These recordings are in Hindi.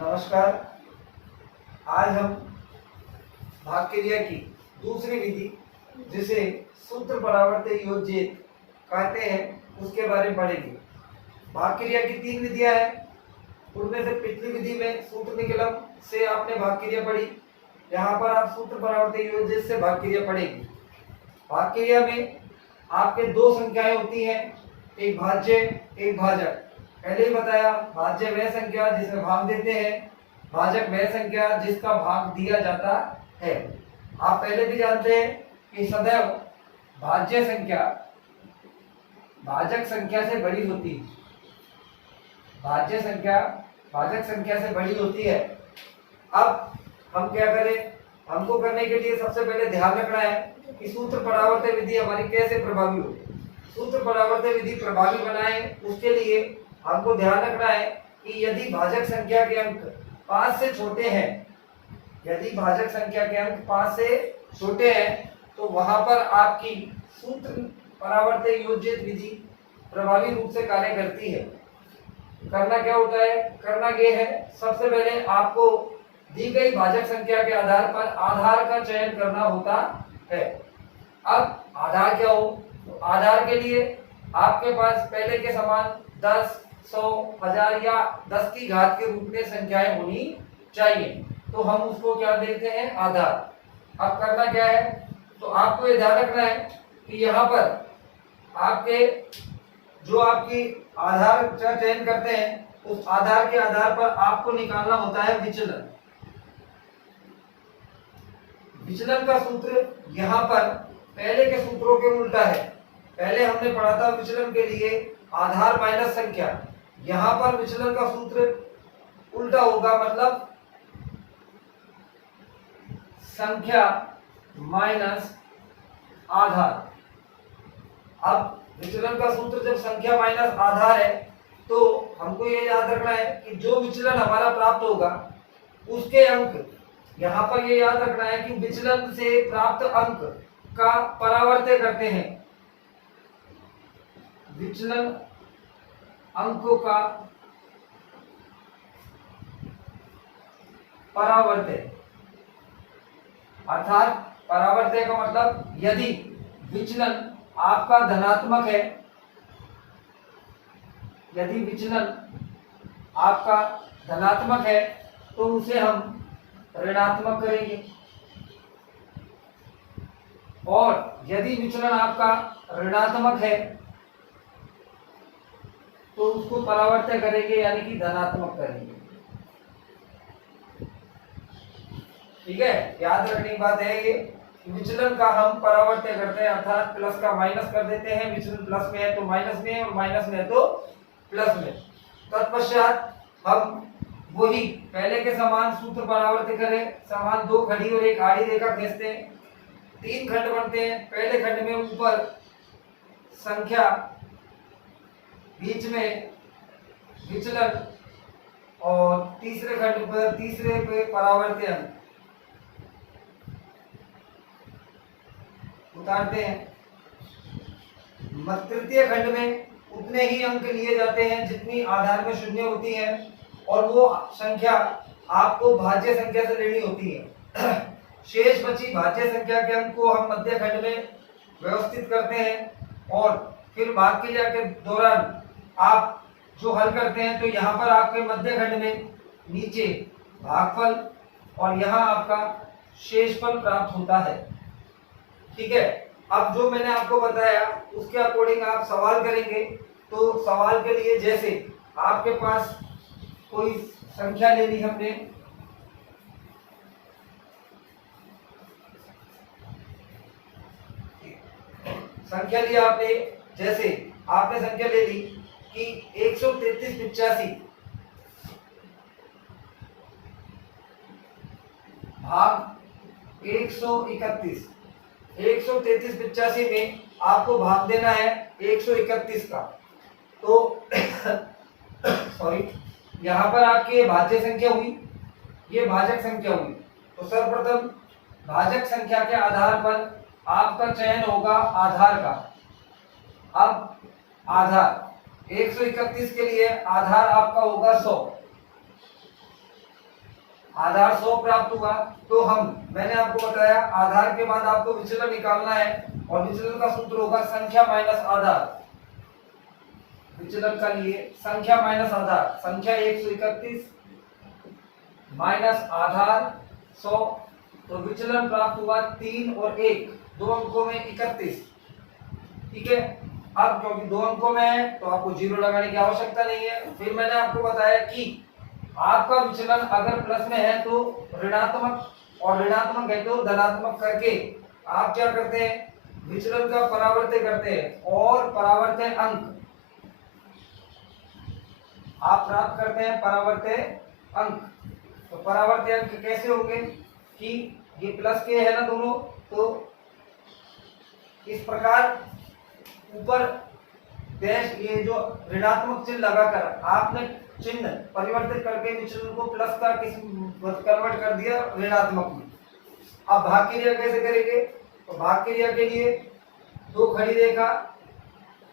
नमस्कार। आज हम भाग क्रिया की दूसरी विधि जिसे सूत्र परावर्तित योजित कहते हैं उसके बारे में पढ़ेंगे। भाग क्रिया की तीन विधियां हैं, उनमें से पिछली विधि में सूत्र निकलम से आपने भाग क्रिया पढ़ी। यहाँ पर आप सूत्र परावर्तित योजित से भाग क्रिया पढ़ेंगे। भाग क्रिया में आपके दो संख्याएं होती हैं, एक भाज्य एक भाजक। पहले ही बताया, भाज्य वह संख्या जिसमें भाग देते हैं, भाजक वह संख्या जिसका भाग दिया जाता है। आप पहले भी जानते हैं कि सदैव भाज्य संख्या भाजक संख्या से बड़ी होती है। भाज्य संख्या भाजक संख्या से बड़ी होती है। अब हम क्या करें? हमको करने के लिए सबसे पहले ध्यान रखना है कि सूत्र परावर्तित विधि हमारी कैसे प्रभावी हो। सूत्र परावर्तित विधि प्रभावी बनाए उसके लिए हमको ध्यान रखना है कि यदि भाजक संख्या के अंक 5 से छोटे हैं, यदि भाजक संख्या के अंक 5 से छोटे हैं तो वहां पर आपकी सूत्र परावर्तित योजित विधि प्रभावी रूप से कार्य करती है। करना क्या होता है? करना ये है, सबसे पहले आपको दी गई भाजक संख्या के आधार पर आधार का चयन करना होता है। अब आधार क्या हो? तो आधार के लिए आपके पास पहले के समान 10, 100, 1000 या 10 की घात के रूप में संख्याएं होनी चाहिए, तो हम उसको क्या देते हैं? आधार। अब करना क्या है? तो आपको ये ध्यान रखना है कि यहाँ पर आपके जो आपकी आधार का चयन करते हैं उस आधार के आधार पर आपको निकालना होता है विचलन। विचलन का सूत्र यहाँ पर पहले के सूत्रों के उल्टा है। पहले हमने पढ़ा था विचलन के लिए आधार माइनस संख्या, यहाँ पर विचलन का सूत्र उल्टा होगा, मतलब संख्या माइनस आधार। अब विचलन का सूत्र जब संख्या माइनस आधार है तो हमको ये याद रखना है कि जो विचलन हमारा प्राप्त होगा उसके अंक, यहाँ पर ये याद रखना है कि विचलन से प्राप्त अंक का परावर्तित करते हैं। विचलन अंकों का परावर्तित, अर्थात परावर्तित का मतलब यदि विचलन आपका धनात्मक है, यदि विचलन आपका धनात्मक है तो उसे हम ऋणात्मक करेंगे, और यदि विचलन आपका ऋणात्मक है तो उसको परावर्तित करेंगे, यानी कि धनात्मक करेंगे। ठीक है, याद रखने की बात है ये, विचलन का हम परावर्तित करते हैं, अर्थात प्लस का माइनस कर देते हैं। विचलन प्लस में है तो माइनस में, और माइनस में है तो प्लस में। तत्पश्चात हम वही पहले के समान सूत्र परावर्तित करें, समान दो खड़ी और एक आड़ी रेखा खींचते हैं, 3 खंड बनते हैं। पहले खंड में ऊपर संख्या, बीच में विचलन, और तीसरे खंड पर तीसरे पे परावर्तित अंक उतारते हैं। तृतीय खंड में उतने ही अंक लिए जाते हैं जितनी आधार में शून्य होती है, और वो संख्या आपको भाज्य संख्या से लेनी होती है। शेष बची भाज्य संख्या के अंक को हम मध्य खंड में व्यवस्थित करते हैं, और फिर भाग क्रिया के दौरान आप जो हल करते हैं तो यहाँ पर आपके मध्य खंड में नीचे भागफल और यहाँ आपका शेषफल प्राप्त होता है। ठीक है, अब जो मैंने आपको बताया उसके अकॉर्डिंग आप सवाल करेंगे। तो सवाल के लिए जैसे आपके पास कोई संख्या ले ली हमने, संख्या ली आपने, जैसे आपने संख्या ले ली कि 133 भाग 131। 133 में आपको भाग देना है 131 का। तो सॉरी, यहाँ पर आपकी ये भाज्य संख्या हुई, ये भाजक संख्या हुई। तो सर्वप्रथम भाजक संख्या के आधार पर आपका चयन होगा आधार का। अब आधार 131 के लिए आधार आपका होगा 100। आधार 100 प्राप्त हुआ तो मैंने आपको बताया आधार के बाद आपको विचलन निकालना है और विचलन का सूत्र होगा संख्या माइनस आधार। विचलन का लिए संख्या माइनस आधार, संख्या 131 माइनस आधार 100, तो विचलन प्राप्त हुआ 3 और 1, 2 अंकों में 31। ठीक है, अब क्योंकि 2 अंकों में है तो आपको जीरो लगाने की आवश्यकता नहीं है। फिर मैंने आपको बताया कि आपका विचलन अगर प्लस में है तो ऋणात्मक, और ऋणात्मक है तो धनात्मक करके आप क्या करते हैं, विचलन का परावर्त्य करते हैं और परावर्त्य अंक आप प्राप्त करते हैं। परावर्त्य अंक, तो परावर्त्य अंक कैसे होंगे कि ये प्लस के है ना दोनों, तो इस प्रकार ऊपर डैश ये जो ऋणात्मक चिन्ह लगाकर आपने चिन्ह परिवर्तित करके विचलन को प्लस का किस कन्वर्ट कर दिया ऋणात्मक में। अब भाग क्रिया कैसे करेंगे, तो भाग क्रिया के लिए 2 खड़ी रेखा,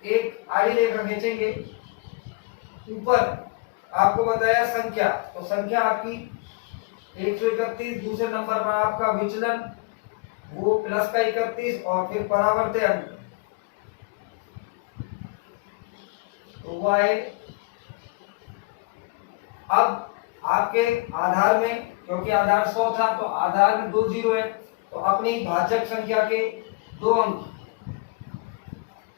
1 आड़ी रेखा खींचेंगे। ऊपर आपको बताया संख्या, तो संख्या आपकी 131, दूसरे नंबर पर आपका विचलन वो प्लस का 31 और फिर परावर्त्य अंक तो वो आए। अब आपके आधार में, क्योंकि आधार 100 था तो आधार में 2 जीरो है, तो अपनी भाजक संख्या के 2 अंक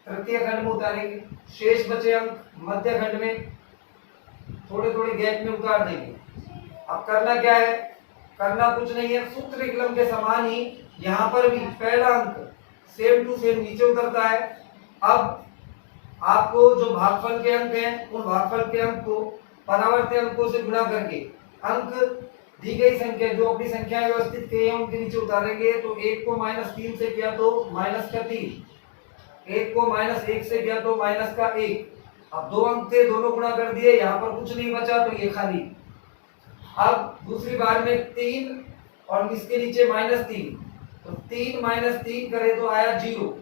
तृतीय खंड में उतारेंगे, शेष बचे अंक मध्य खंड में थोड़े थोड़े गैप में उतार देंगे। अब करना क्या है, करना कुछ नहीं है, सूत्र विकलन के समान ही यहाँ पर भी पहला अंक सेम टू सेम नीचे उतरता है। अब आपको जो भागफल के अंक हैं उन भागफल के अंक को परावर्त्य अंकों से गुणा करके अंक दी गई संख्या जो अपनी संख्या व्यवस्थित किए हैं उनके नीचे उतारेंगे। तो 1 को -3 से किया तो -3, 1 को -1 से किया तो -1। अब 2 अंक थे, दोनों गुणा कर दिए, यहाँ पर कुछ नहीं बचा तो ये खाली। अब दूसरी बार में 3 और इसके नीचे -3, तो 3 - 3 करे तो आया 0।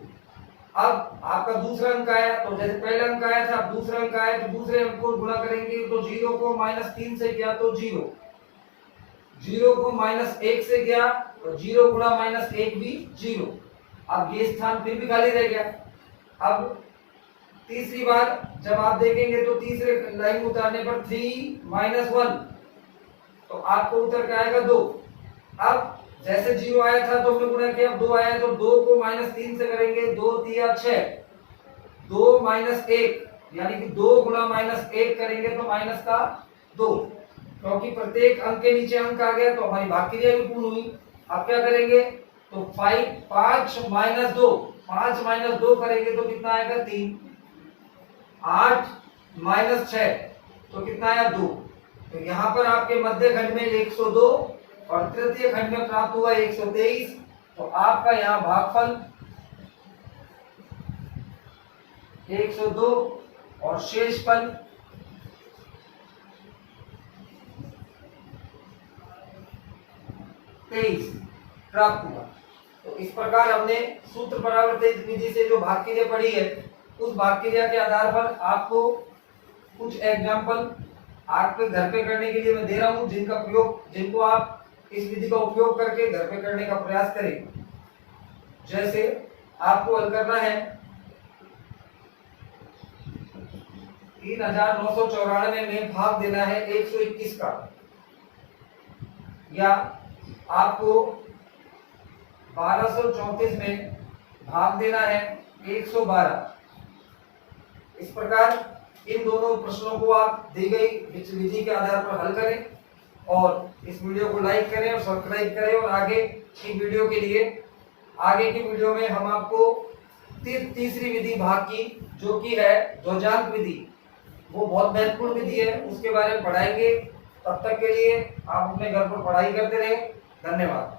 अब आपका दूसरा अंक आया, तो जैसे पहला अंक आया था अब दूसरा अंक आया, तो दूसरे अंक को गुणा करेंगे तो 0 को -3 से किया तो 0, 0 को -1 से किया तो 0 गुणा -1 भी 0। अब ये स्थान फिर भी खाली रह गया। अब तीसरी बार जब आप देखेंगे तो तीसरे लाइन उतारने पर 3 - 1 तो आपको उतर के आएगा 2। अब जैसे 0 आया था तो हमने गुणा किया, अब 2 आया तो 2 को -3 से करेंगे, 2 3 6, 2 - 1 यानी कि 2 गुणा -1 करेंगे तो -2, क्योंकि प्रत्येक अंक के नीचे अंक आ गया तो हमारी भाग क्रिया भी पूर्ण हुई। अब क्या करेंगे, तो 5 - 2, 5 - 2 करेंगे तो कितना आएगा 3, 8 - 6 तो कितना आया 2। तो यहाँ पर आपके मध्य खंड में 102 और तृतीय खंड में प्राप्त हुआ 123। तो आपका यहाँ भागफल 102 और शेषफल 23 प्राप्त हुआ। तो इस प्रकार हमने सूत्र परावर्तित विधि से जो भाग क्रिया पढ़ी है उस भाग क्रिया के आधार पर आपको कुछ एग्जाम्पल आपके घर पे करने के लिए मैं दे रहा हूं, जिनको आप इस विधि का उपयोग करके घर पे करने का प्रयास करें। जैसे आपको हल करना है 3994 में भाग देना है 121 का, या आपको 1234 में भाग देना है 112। इस प्रकार इन दोनों प्रश्नों को आप दी गई विधि के आधार पर हल करें और इस वीडियो को लाइक करें और सब्सक्राइब करें। और आगे की वीडियो के लिए आगे की वीडियो में हम आपको तीसरी विधि भाग की जो कि है ध्वजांक विधि, वो बहुत महत्वपूर्ण विधि है, उसके बारे में पढ़ाएंगे। तब तक के लिए आप अपने घर पर पढ़ाई करते रहें। धन्यवाद।